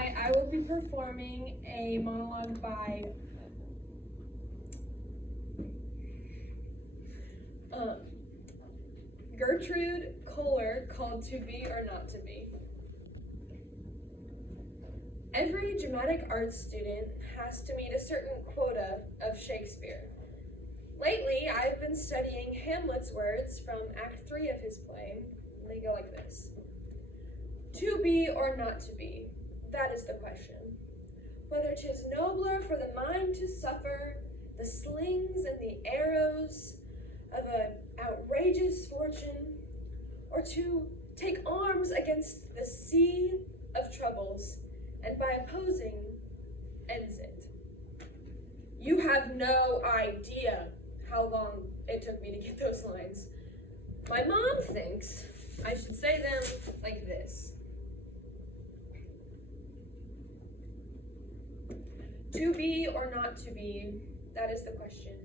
Hi, I will be performing a monologue by Gertrude Kohler called To Be or Not to Be. Every dramatic arts student has to meet a certain quota of Shakespeare. Lately, I've been studying Hamlet's words from Act 3 of his play. They go like this. To be or not to be, that is the question. Whether 'tis nobler for the mind to suffer the slings and the arrows of an outrageous fortune, or to take arms against the sea of troubles, and by opposing, ends it. You have no idea how long it took me to get those lines. My mom thinks I should say them like this. To be or not to be, that is the question.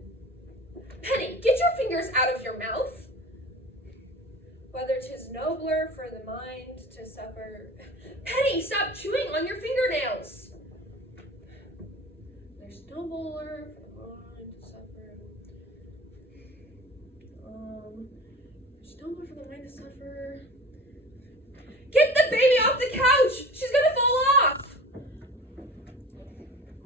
Penny, get your fingers out of your mouth. Whether 'tis nobler for the mind to suffer. Penny, stop chewing on your fingernails. There's nobler for the mind to suffer. There's nobler for the mind to suffer. Get the baby off the couch! She's gonna fall off!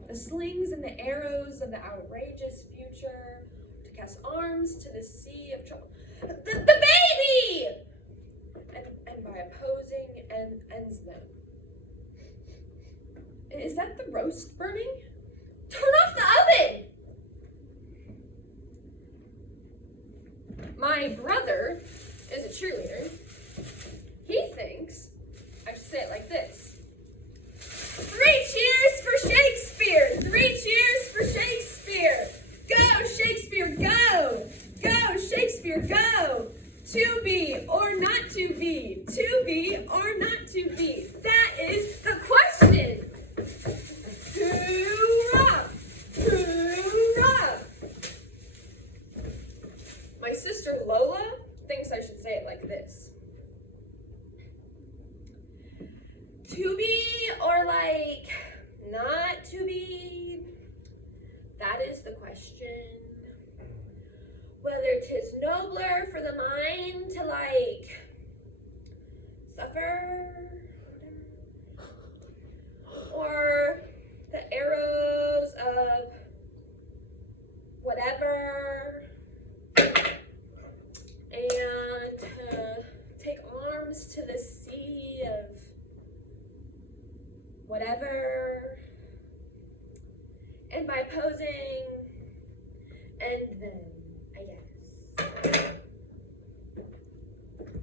The slings and the arrows of the outrageous future, to cast arms to the sea of trouble. The baby! And by opposing, ends them. Is that the roast burning? Turn off the oven! My brother is a cheerleader. He thinks I should say it like this. 3 cheers for Shakespeare! 3 cheers for Shakespeare! Go, Shakespeare, go! Go, Shakespeare, go! To be or not to be? To be or not to be? That is the question! Hoorah! Hoorah! My sister Lola thinks I should say it like this. To be or like not to be? That is the question. Whether 'tis nobler for the mind to like suffer, or the arrows of whatever, and to take arms to the sea of whatever, and by opposing, end them, I guess.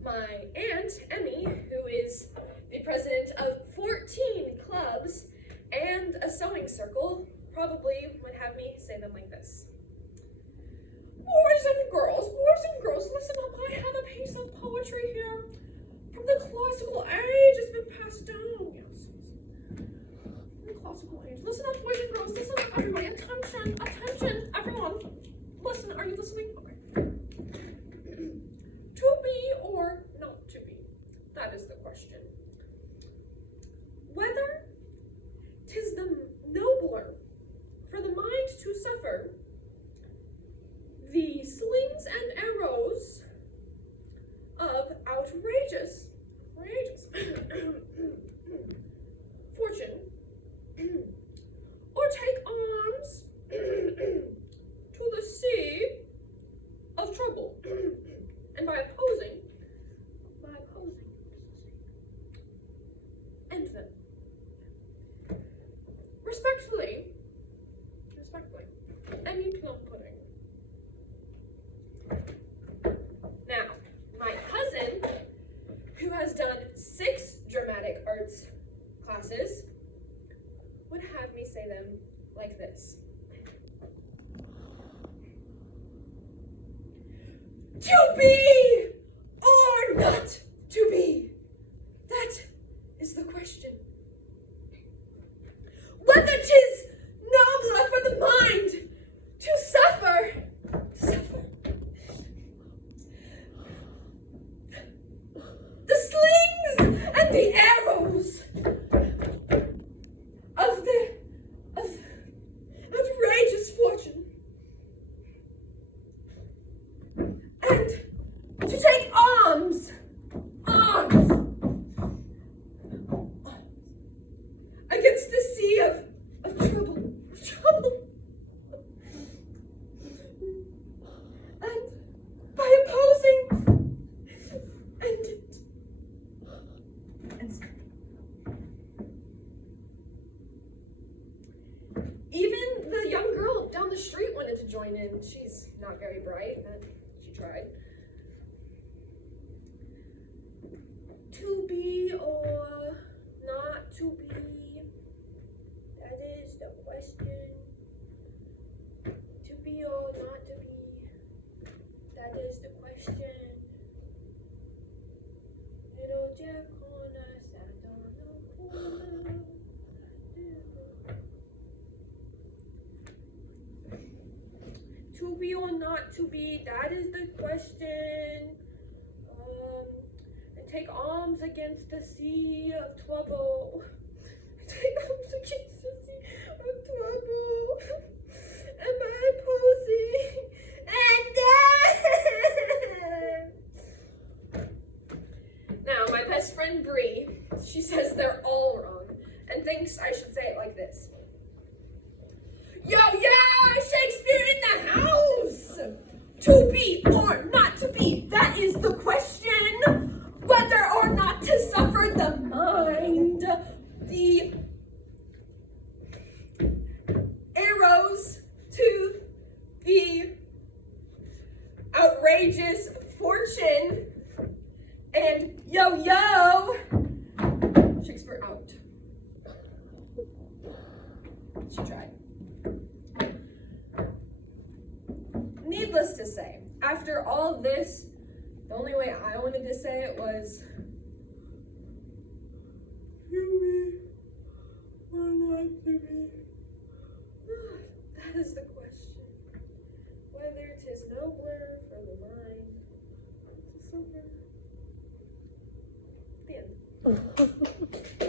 My aunt, Emmy, who is the president of 14 clubs and a sewing circle, probably would have me say them like this. Boys and girls, listen up. I have a piece of poetry here from the classical age. It's been passed down. Yes. From the classical age. Listen up, boys and girls. Listen up, everybody. Attention, everyone. Listen, are you listening? Okay. To be or not to be? That is the question. Whether 'tis the nobler for the mind to suffer the slings and arrows of outrageous fortune, or take arms to the sea of trouble, and by opposing, end them. Respectfully, Emmy Plum Pudding. Now, my cousin, who has done 6 dramatic arts classes, would have me say them like this. To be or not to be? That is the question. Whether 'tis nobler for the mind to suffer, the slings and the arrows join in. She's not very bright, but she tried. To be or not to be, that is the question. To be or not to be, that is the question. Little Jack Horner sat on a corner. To be or not to be, that is the question. And take arms against the sea of trouble. Take arms against the sea of trouble. Am I posing? And now, my best friend Bree, she says they're all wrong and thinks I should say it like this. Yo, Shakespeare in the house! To be or not to be, that is the question. Whether or not to suffer the mind, the arrows to the outrageous fortune, and yo, Shakespeare out. She tried. Needless to say, after all this, the only way I wanted to say it was, to be or not to be. That is the question. Whether 'tis nobler for the mind to suffer. The end.